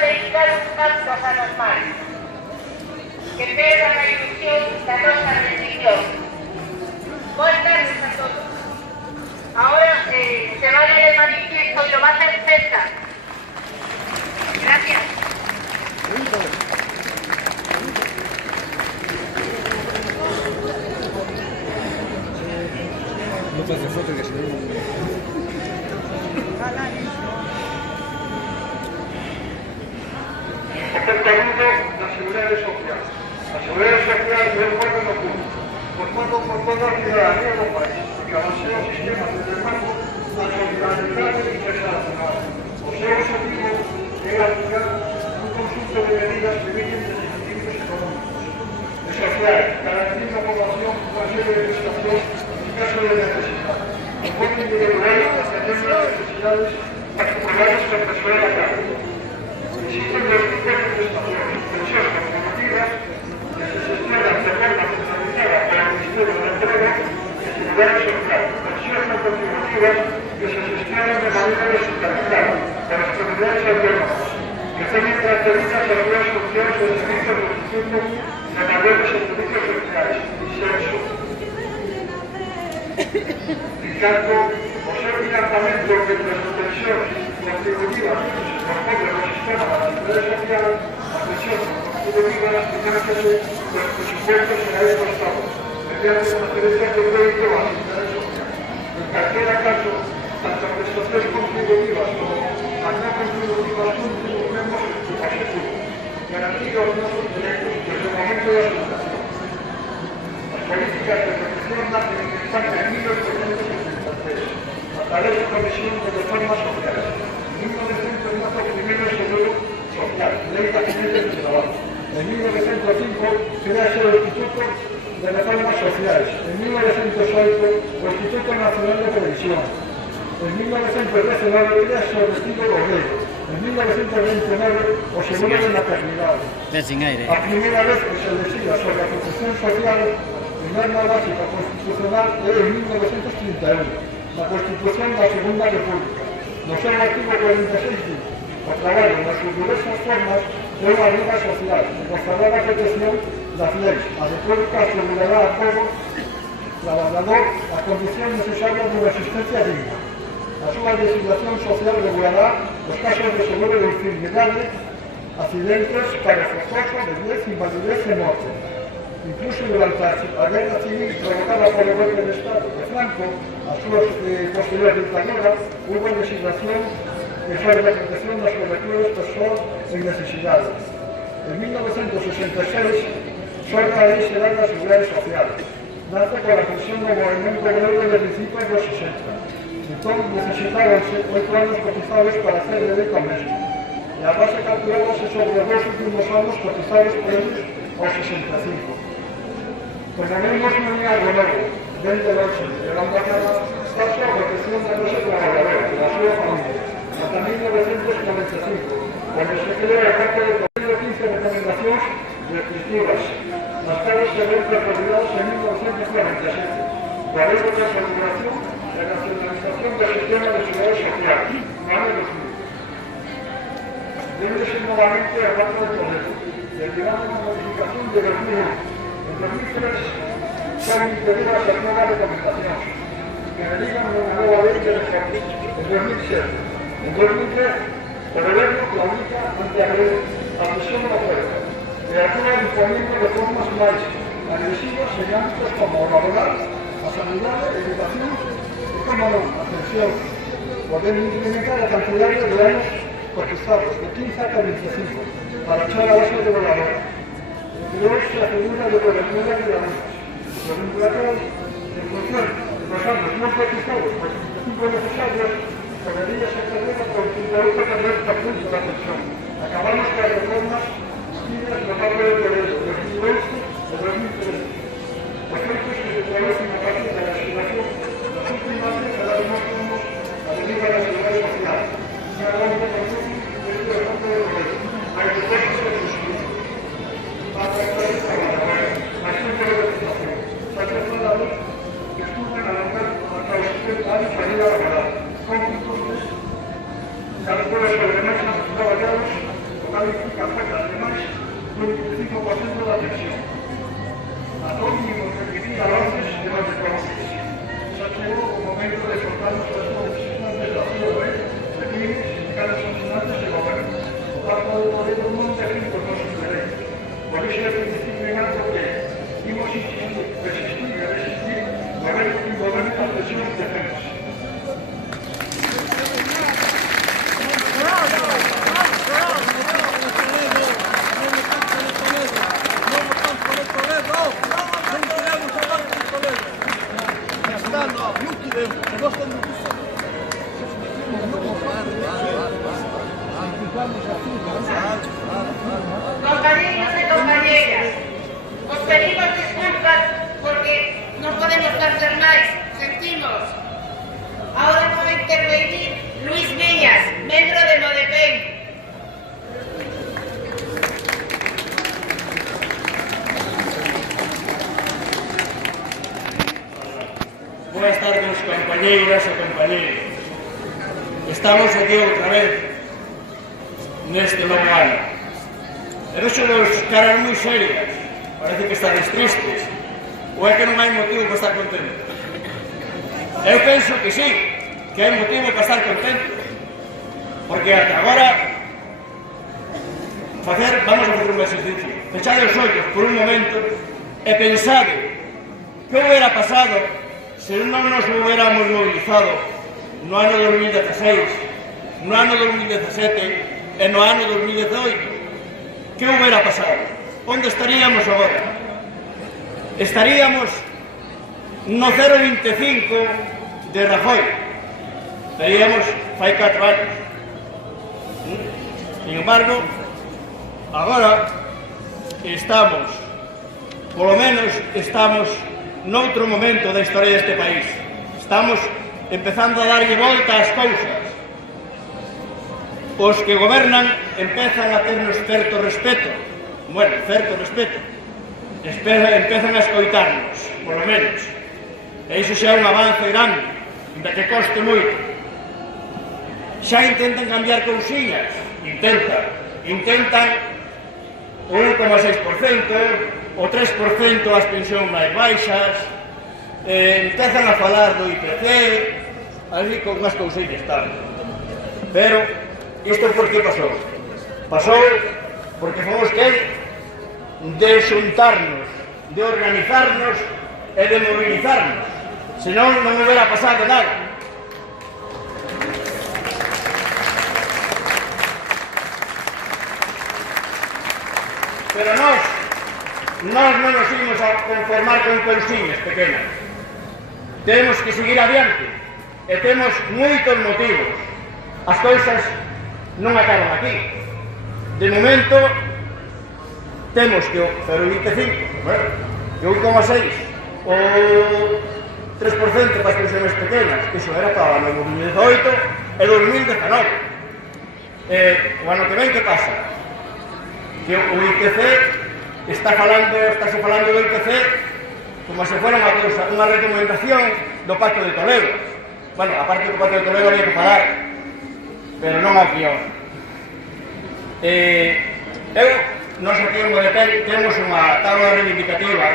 dedicar uns cantos anos máis, que perdan a ilusión da nosa rendición. Boas tardes a todos. Ahora se va a leer el manifiesto y lo va a hacer César. Gracias. No te hace foto que si no... Acercamiento da Seguridade Social. A Seguridade Social é un órgano público, formado por toda a ciudadanía do país, que abasea o sistema de reparto da solidaridade internacional. O seu objetivo é aplicar un conjunto de medidas que veñen de equilibrios económicos e sociais, garantir a población unha serie de prestacións en caso de necesidade, en forma individual as necesidades acumuladas por persoal a cargo. Existen dos tipos de prestaciones, pensiones contributivas, que se gestionan de forma centralizada por el Ministerio de Empleo y Seguridad Social, pensiones no contributivas que se gestionan de manera descentralizada por las comunidades autónomas, que tienen características de algunas funciones del Servicio del Instituto de Mayores y Servicios Sociales, ISERSO. En tanto, o seu financiamento entre as pensiones contributivas por medio do sistema da Seguridade Social, as pensións contributivas tienen que ser dos presupuestos generais do Estado, mediante transferencias de crédito á Seguridade Social. En calquera caso, tanto as prestacións contributivas como as non contributivas cumplen os mesmos objetivos, garantir os nosos derechos desde o momento da fundación. As políticas de protección nacen en España en 1873, a través de Comisión de Reformas Sociales. En 1900 nace el primer seguro social, Ley de Accidentes de Trabajo. En 1905 crea el Instituto de Reformas Sociales. En 1908 el Instituto Nacional de Previsión. En 1919 crea el Retiro Obrero. En 1929 o Seguro de Maternidad. A primeira vez que se decida sobre a protección social en norma básica constitucional é en 1931, na Constitución da Segunda República. No seu artigo 46 diz: o traballo nas suas diversas formas é unha vida social que gozará da protección das leis. A República asegurará a todo traballador a condición necesaria de unha existencia digna. A súa legislación social regulará os casos de seguro de enfermidade, accidentes, paro forzoso, vejez, invalidez e morte. Incluso durante a guerra civil provocada por o golpe de Estado de Franco, a súa posterior dictadura, hubo legislación sobre a protección das coberturas persoas en necesidades. En 1966, surge a Lei Xeral da Seguridade Social. Nace con a presión do movimento obrero de principios dos 60. Entón, necesitáronse 8 anos cotizados para hacer dereito ao mesmo. E a base calculábase sobre os 2 últimos anos cotizados por eles aos 65. Como vemos, non é algo novo, dende loxe, llegando a cada paso a protección da nosa trabajadora, da súa familia, ata 1995, cuando se crea a parte de 15 recomendacións restrictivas, nas caras se ven prioridades en 1947, coa lei de consolidación e nacionalización do sistema de seguridade social, no ano 2000. Debe ser nuevamente a parte del poder, derivando una modificación de 2001. En 2003 son introducidas las nuevas recomendaciones, que derivan de una nueva ley de reformas. En 2007, en 2003, el gobierno claudica ante a presión da oferta e actúa imponiendo reformas máis agresivas en ámbitos como o laboral, a sanidade, a educación e, como non, a pensión. Podemos incrementar a cantidad de anos cotizados de 15 a 45 para echar a base de voladora. Luego se asegura de cobertura de la luz. Los empleados, en función de los años no cotizados por 65 necesarios, podría ser cargada por 58% de la pensión. Acabamos con las reformas seguidas por parte del Gobierno de 2011 y 2013. Efectos que se traducen a partir de la legislación los últimos años de las máximas a deriva de la seguridad social. Se ha dado una razón de este parte del Gobierno. Hay que ser para tratar esta barrera, la gente de prestación. Se ha tratado la ley que estuvo en la local hasta los 70 años para ir a laborar. Con costes, calculos sobre mesas trabajados, con 25% da pensión. Atónimo requerir avances de los económicos. Ya llegó el momento de soltarnos las condiciones de la COE, de que cada funcionante de gobierno. Para poder un monte de los derechos. Por eso es principio algo que hemos insistido, persistir y resistir, gobierno las pensiones de defensa. Compañeros y compañeras, os pedimos disculpas porque no podemos hacer máis, sentimos. Ahora vai intervenir Luis Viñas, membro de Modepen. Buenas tardes, compañeiras e compañeiros. Estamos aquí outra vez neste novo ano. E vexo nos caras moi serias. Parece que estades tristes. Ou é que non hai motivo para estar contento? Eu penso que sí, que hai motivo para estar contento. Porque ata agora vamos a facer un exercicio. Fechade os ollos por un momento e pensade que hubiera pasado se non nos hubiéramos movilizado no ano 2016, no ano 2017 e no ano 2018. Que hubiera pasado? Onde estaríamos agora? Estaríamos no 0,25 de Rajoy. Estaríamos fai 4 anos. Sin embargo, agora estamos, polo menos estamos noutro momento da historia deste país. Estamos empezando a darlle volta ás cousas. Os que gobernan empezan a ternos certo respeto. Bueno, certo respeto. Empezan a escoitarnos, polo menos. E iso xa é un avance grande, de que coste moito. Xa intentan cambiar cousiñas. Intentan o 1,6%, o 3% as pensións máis baixas, empezan a falar do IPC, así con unhas cousiñas tal. Pero isto por que pasou? Pasou porque fomos quen de xuntarnos, de organizarnos e de mobilizarnos. Senón non hubiera pasado nada. Pero nós non nos imos a conformar con cousiñas pequenas. Temos que seguir adiante e temos moitos motivos. As cousas non acaban aquí. De momento, temos que o 0,25, bueno, e o 1,6, o 3% para as pensiones pequenas, que iso era para o ano 2018 e 2019. O ano que ven, que pasa? Que o IPC está falando do IPC como se fora unha recomendación do Pacto de Toledo. Bueno, aparte do Pacto de Toledo había que falar, pero non ao pior. Nós aquí en Modepen temos unha tabla reivindicativa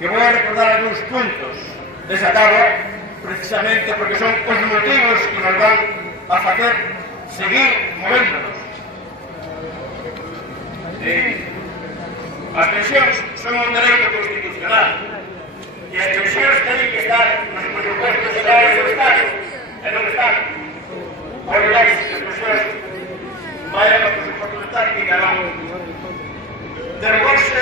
que vou a recordar algúns puntos desa tabla, precisamente porque son os motivos que nos van a facer seguir movéndonos. As pensións son un dereito constitucional e as pensións teñen que estar nos presupuestos xerais do Estado e non están. Por que as pensións vayan aos presupuestos do Estado e que non. Derrubóse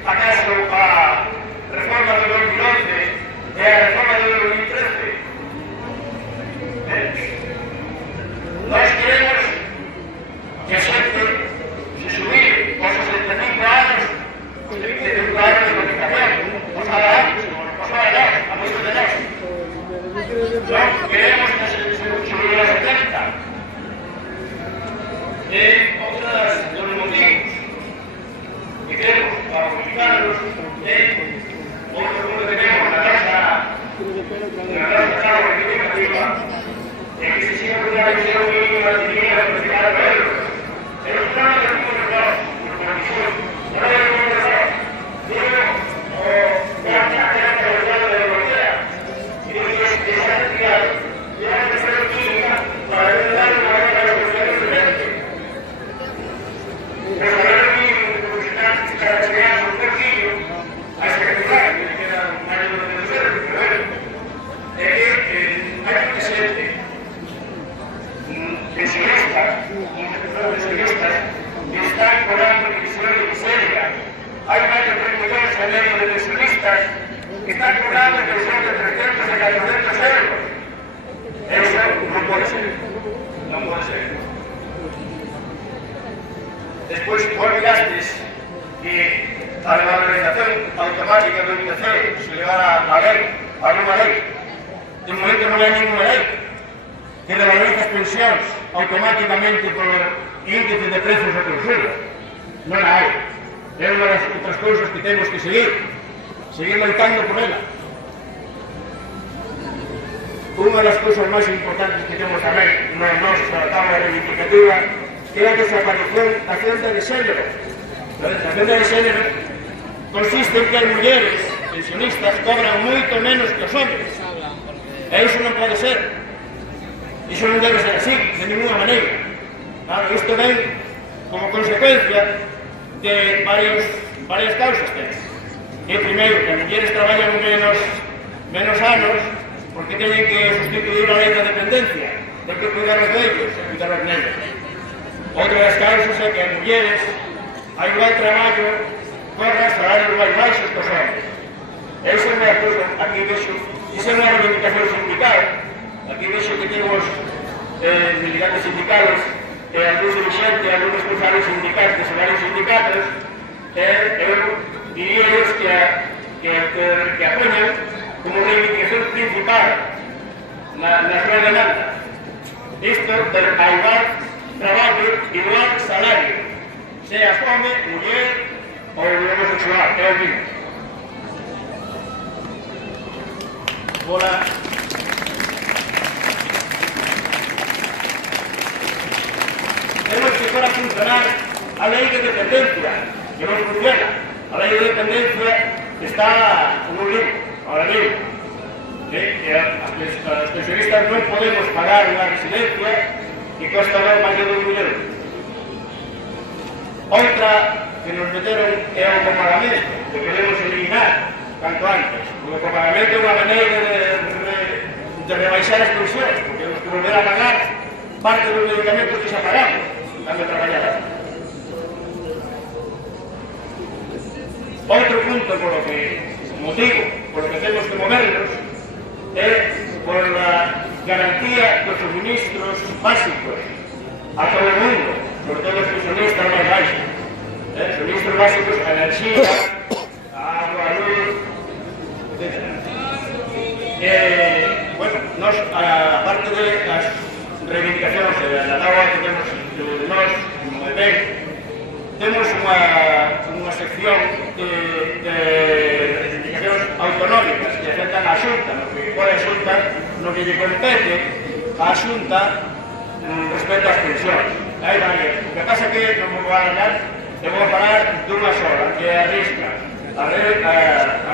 acaso a reforma do 2011 e a reforma do 2013. Nós queremos que a xente se subir aos 65 anos, os 35 anos de cotización, os salarios, os salarios, a moito de nós. Non queremos que se subir a 70. E outras dos motivos que queremos para movilizarnos é outro punto que temos na nosa tabla reivindicativa é que se siga cuidando de ser un mínimo de dinero para ficar a ver. É un plano que non podemos dar por comisión. Mesa, institución de pensionistas, están cobrando pensión de miseria. Hay más de 3 millones y medio de pensionistas que están cobrando pensión de 300 y 400 euros. Eso no puede ser. No puede ser. Despois, olvidaste que a valorización automática do IPC se levara a lei, a nova lei. De momento non hai ninguna lei que revaloriza as pensións automáticamente por índice de precios de consumo. Non hai. É unha das outras cousas que temos que seguir loitando por ela. Unha das cousas máis importantes que temos tamén na nosa tabla reivindicativa é a desaparición da fenda de xénero. A fenda de xénero consiste en que as mulleres pensionistas cobran moito menos que os hombres. E iso non pode ser. Iso non debe ser así, de ninguna maneira. Claro, isto ven como consecuencia de varias causas. E primeiro, que as mulleres traballan menos anos porque teñen que sustituir a lei da dependencia, ten que cuidar os vellos e cuidar os nenos. Outra das causas é que as mulleres, a igual traballo, corren salarios máis baixos que os hombres. Esa é unha cousa, aquí vexo, esa é unha reivindicación sindical. Aquí vexo que temos militantes sindicales, algúns dirigentes, algúns responsables sindicales de varios sindicatos, eu diríaos que apoñan como reivindicación principal na súa demanda isto de a igual traballo, igual salario, sea home, muller ou homosexual, é o mismo. Hola. Tenemos que hacer funcionar a lei de dependencia, que non funciona. A lei de dependencia está en un libro, ahora mismo. As pensionistas non podemos pagar unha residencia que costa máis de 2.000 euros. Outra que nos meteron é o copagamento, que queremos eliminar canto antes. O copagamento é unha maneira de rebaixar as pensións, porque temos que volver a pagar parte dos medicamentos que xa pagamos cando traballamos. Outro punto polo que motivo por que temos que movernos é por a garantía dos suministros básicos a todo o mundo, sobre todo os pensionistas máis baixos. Suministros básicos, a enerxía, a agua, a luz, etc. Bueno, nos, aparte de as reivindicacións da tabla que temos de nós, como de PEC, temos unha sección de reivindicacións autonómicas que afectan a Xunta, no que pode a Xunta, no que lle compete a Xunta respecto ás pensións. Hai varias. O que pasa que non vou alargar, eu vou falar dunha sola, que é a RISCA. A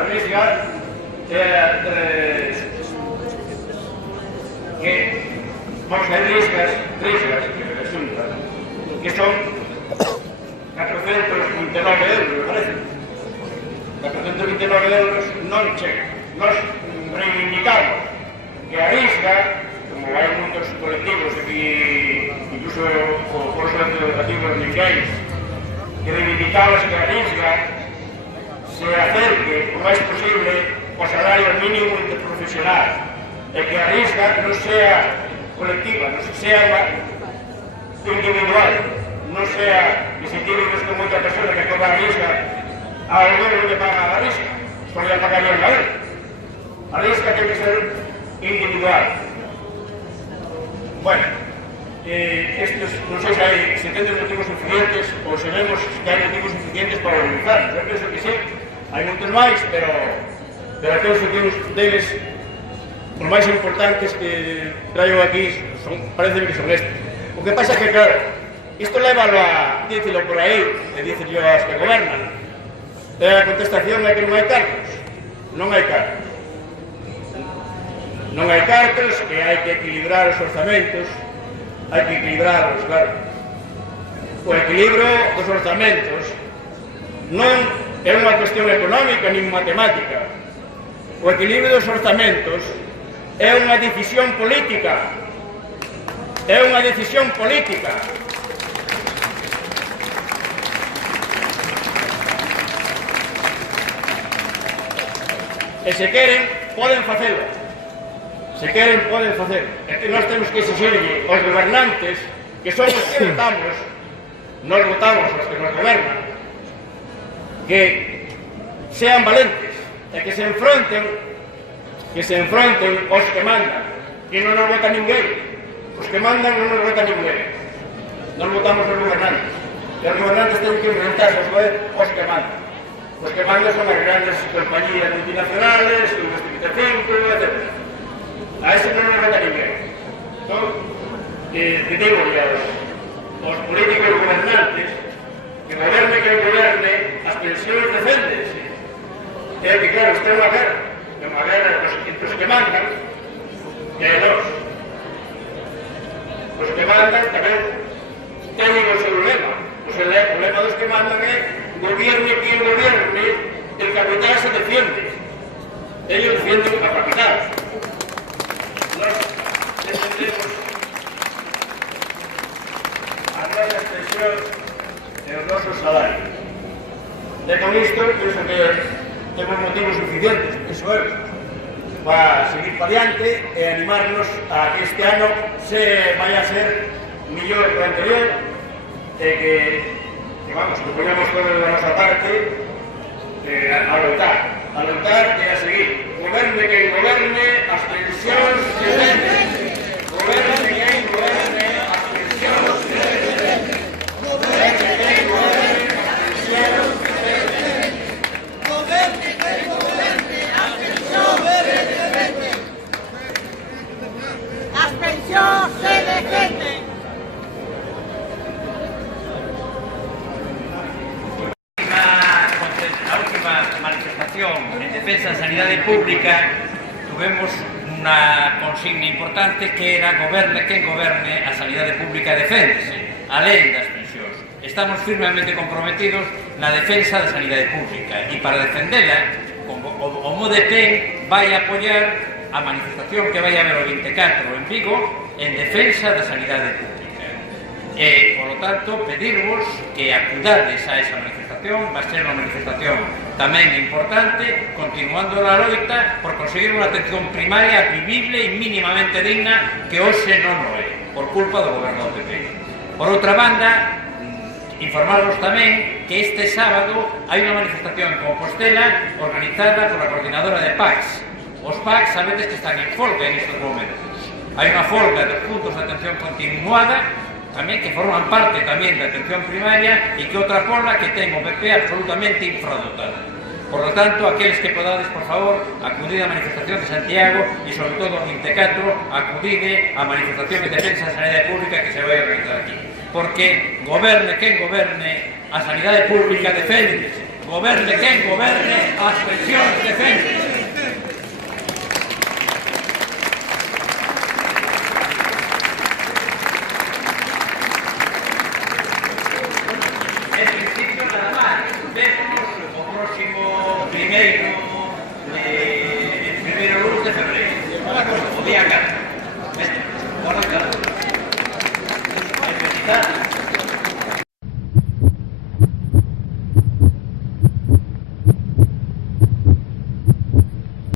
RISCA é que vamos a ver riscas que resultan, que son 429 euros, me parece. 429 euros non chegan. Nos reivindicamos que a risca, como hai moitos colectivos aquí, incluso o Foro Educativo de Ninguéis, que reivindicamos que a risca se acerque o máis posible ao salario mínimo interprofesional e que a risca non sea colectiva, non sea individual, non sea que se tiremos con moita persona que cobra a risca ao non le paga a risca, só le pagarían a él. A risca ten que ser individual. Bueno, estos, non sei se temos motivos suficientes ou se vemos que hai motivos suficientes para organizarnos. Eu penso que sí, hai moitos máis, pero penso que uns deles os máis importantes que traigo aquí parece que son estes. O que pasa é que, claro, isto lévalo a dícelo por aí e dícelo aos que gobernan. A contestación é que non hai cartos. Non hai cartos. Non hai cartos, que hai que equilibrar os orzamentos, hai que equilibrarlos, claro. O equilibrio dos orzamentos non é unha cuestión económica nin matemática. O equilibrio dos orzamentos é unha decisión política. É unha decisión política. E se queren, poden facelo. Se queren, poden facelo. É que nós temos que exigirle aos gobernantes, que son os que votamos, nós votamos os que nos gobernan, que sean valentes e que se enfronten aos que mandan. E non nos vota ninguén. Os que mandan non nos vota ninguén. Nos votamos os gobernantes. E os gobernantes teñen que enfrentarse aos que mandan. Os que mandan son as grandes compañías multinacionales, os 35, etc. A ese non nos vota ninguén. Entón, pedimosle aos políticos gobernantes que goberne quen goberne, as pensións deféndense. É que, claro, isto é unha guerra entre os que mandan e a nós. Os que mandan tamén teñen o seu lema. O lema dos que mandan é gobierne quien gobierne, el capital se defiende. Ellos defienden a capital. Nós defendemos a nosa pensión e os nosos salarios. E con isto, penso que temos motivos suficientes, penso eu, para seguir para diante e animarnos a que este ano se vaya a ser mellor que o anterior e que vamos, que ponemos todo da nosa parte a loitar e a seguir. Goberne quen goberne, as pensións se defenden. Goberne quen goberne, as pensións se defenden. Goberne quen goberne, as pensións se defenden. Goberne quen goberne, as pensións se defenden. As pensións se defenden. A última manifestación en defensa da sanidade pública tuvemos unha consigna importante que era goberne quen goberne, a sanidade pública deféndese, alén das pensións. Estamos firmemente comprometidos na defensa da sanidade pública e para defendela, o MODEPEN vai apoiar a manifestación que vai haber o 24 en Vigo en defensa da sanidade pública. E, por lo tanto, pedirvos que acudades a esa manifestación. Va a ser unha manifestación tamén importante, continuando a loita por conseguir unha atención primaria vivible e mínimamente digna que hoxe non o é, por culpa do goberno do PP. Por outra banda, informaros tamén que este sábado hai unha manifestación en Compostela organizada pola coordinadora de PACS. Os PACS sabedes que están en folga en estes momentos. Hai unha folga dos puntos de atención continuada tamén que forman parte tamén da atención primaria e que outra pola que ten o PP absolutamente infradotada. Por lo tanto, aqueles que podades, por favor, acudide á manifestación de Santiago e, sobre todo, o 24, acudide á manifestación de defensa da sanidade pública que se vai a realizar aquí. Porque goberne quen goberne, a sanidade pública deféndese. Goberne quen goberne, as pensións deféndese. Primeiro lunes de febrero, o día 14.